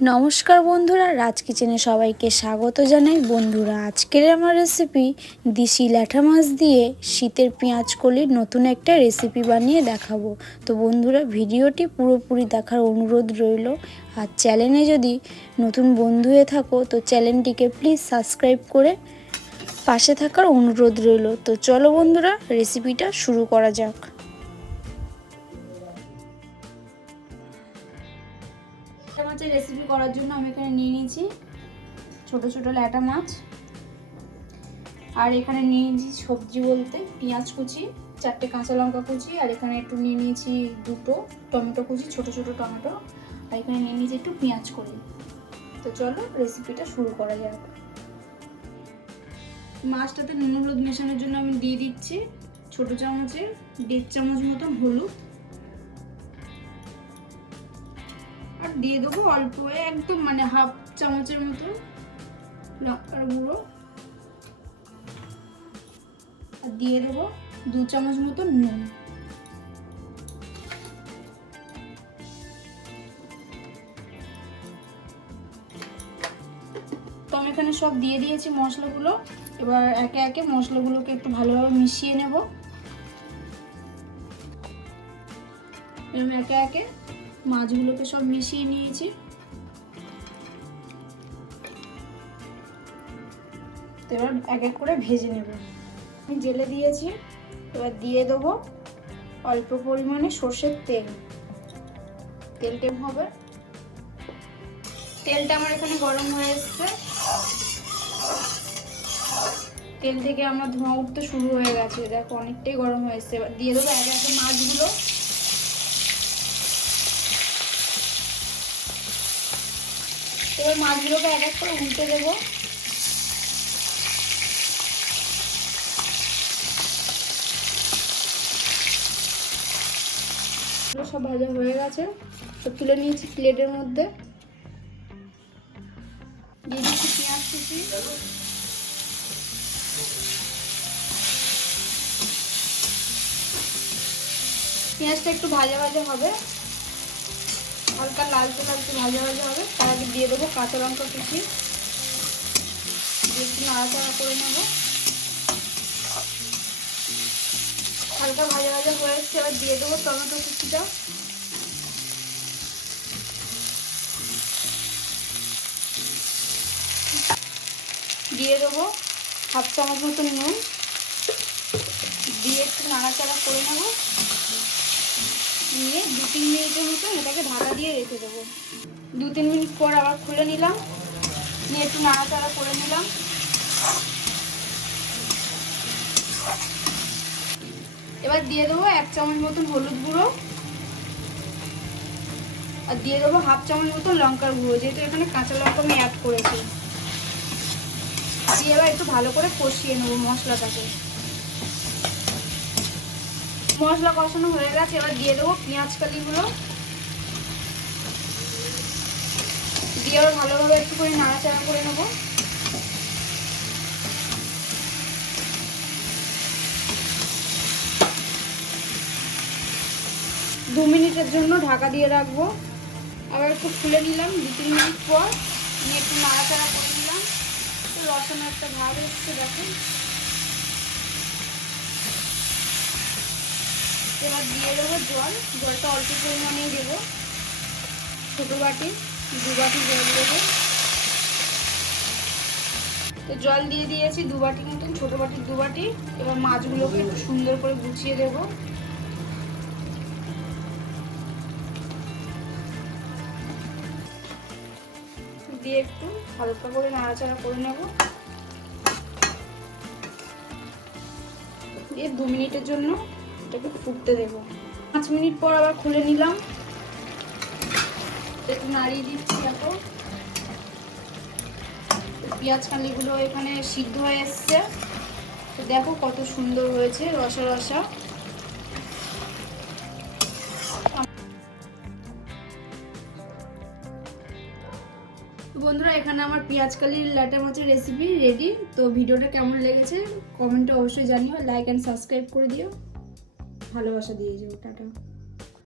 নমস্কার বন্ধুরা, রাজ কিচেনে সবাইকে স্বাগত জানাই। বন্ধুরা, আজকের আমার রেসিপি দেশি ল্যাঠা মাছ দিয়ে শীতের পেঁয়াজ কলির নতুন একটা রেসিপি বানিয়ে দেখাবো। তো বন্ধুরা, ভিডিওটি পুরোপুরি দেখার অনুরোধ রইল। আর চ্যানেলে যদি নতুন বন্ধু হয়ে থাকো তো চ্যানেলটিকে প্লিজ সাবস্ক্রাইব করে পাশে থাকার অনুরোধ রইল। তো চলো বন্ধুরা, রেসিপিটা শুরু করা যাক। মাছের রেসিপি করার জন্য আমি এখানে নিয়ে নিয়েছি ছোট ছোট ল্যাটা মাছ, আর এখানে নিয়ে নিয়েছি সবজি বলতে পেঁয়াজ কুচি, 4টে কাঁচা লঙ্কা কুচি, আর এখানে একটু নিয়ে নিয়েছি 2টো টমেটো কুচি, ছোট ছোট টমেটো, আর এখানে নিয়ে নিয়েছি একটু পেঁয়াজ কুচি। তো চলো রেসিপিটা শুরু করা যাক। মাছটাতে নুন হলুদ মেশানোর জন্য আমি দিয়ে দিচ্ছি ছোট চামচের 1.5 চামচ মতন হলুদ, আর দিয়ে দেবো অল্প একদম হাফ চামচের মতো লঙ্কার গুঁড়ো, আর দিয়ে দেবো 2 চামচ মতো নুন। তো আমি এখানে সব দিয়ে দিয়েছি মশলাগুলো। এবার একে একে মশলাগুলোকে একটু ভালোভাবে মিশিয়ে নেব। একে একে মাছগুলোকে সব মিশিয়ে নিয়েছি। তো এবার এক এক করে ভেজে নেব। আমি জেলে দিয়েছি, এবার দিয়ে দেবো অল্প পরিমাণে সর্ষের তেল। তেলটা হবে, তেলটা আমার এখানে গরম হয়ে এসছে। তেল থেকে আমার ধোঁয়া উঠতে শুরু হয়ে গেছে, দেখো অনেকটাই গরম হয়ে এসছে। এবার দিয়ে দেবো একে একে মাছগুলো। এবার মাছগুলোকে এক এক করে উল্টে দেবো। সব ভাজা হয়ে গেছে, তো তুলে নিয়েছি প্লেটের মধ্যে। দিয়ে দিচ্ছি পেঁয়াজ কুচি, পেঁয়াজটা একটু ভাজা ভাজা হবে, হালকা লালচে লালচে ভাজা ভাজা হবে। তার আগে দিয়ে দেবো কাঁচা লঙ্কা কুচি, দিয়ে একটু নাড়াচাড়া করে নেব। হালকা ভাজা ভাজা হয়ে এসছে, এবার দিয়ে দেবো টমেটো কুচিটা। দিয়ে দেবো হাফ চামচ মতো নুন, দিয়ে একটু নাড়াচাড়া করে নেব। নিয়ে 2-3 মিনিটের মতো এটাকে ঢাকা দিয়ে রেখে দেবো। 2-3 মিনিট পর আবার খুলে নিলাম, নিয়ে একটু নাড়াচাড়া করে নিলাম। এবার দিয়ে দেবো 1 চামচ মতন হলুদ গুঁড়ো, আর দিয়ে দেবো হাফ চামচ মতন লঙ্কার গুঁড়ো, যেহেতু এখানে কাঁচা লঙ্কা আমি অ্যাড করেছি। দিয়ে এবার একটু ভালো করে কষিয়ে নেবো মশলাটাকে। মশলা কষানো হয়ে গেছে, এবার দিয়ে দেবো পেঁয়াজ কালিগুলো, দিয়ে আবার ভালোভাবে একটু করে নাড়াচাড়া করে নেবো। দু মিনিটের জন্য ঢাকা দিয়ে রাখবো। আবার একটু খুলে নিলাম 2-3 মিনিট পর, নিয়ে একটু নাড়াচাড়া করে নিলাম। তো রসুন একটা ভাব এসছে, দেখুন। এবার দিয়ে দেবো জল, জলটা অল্প পরিমাণেই দেবো, ছোটো বাটি 2 বাটি জল দেবো। তো জল দিয়ে দিয়েছি 2 বাটি মতন, ছোটো বাটির 2 বাটি। এবার মাছগুলোকে একটু সুন্দর করে গুছিয়ে দেবো। দিয়ে একটু হালকা করে নাড়াচাড়া করে নেব। দিয়ে 2 মিনিটের জন্য এটাকে ফুটতে দেব। 5 মিনিট পর আবার খুলে নিলাম, একটু নাড়িয়ে দিচ্ছি। এখন পেঁয়াজ কালিগুলো এখানে সিদ্ধ হয়ে এসছে, তো দেখো কত সুন্দর হয়েছে, রসা রসা। বন্ধুরা, এখানে আমার পেঁয়াজ কালির ল্যাটা মাছের রেসিপি রেডি। তো ভিডিওটা কেমন লেগেছে কমেন্টে অবশ্যই জানিও, লাইক অ্যান্ড সাবস্ক্রাইব করে দিও, ভালোবাসা দিয়ে যাও। টাটা।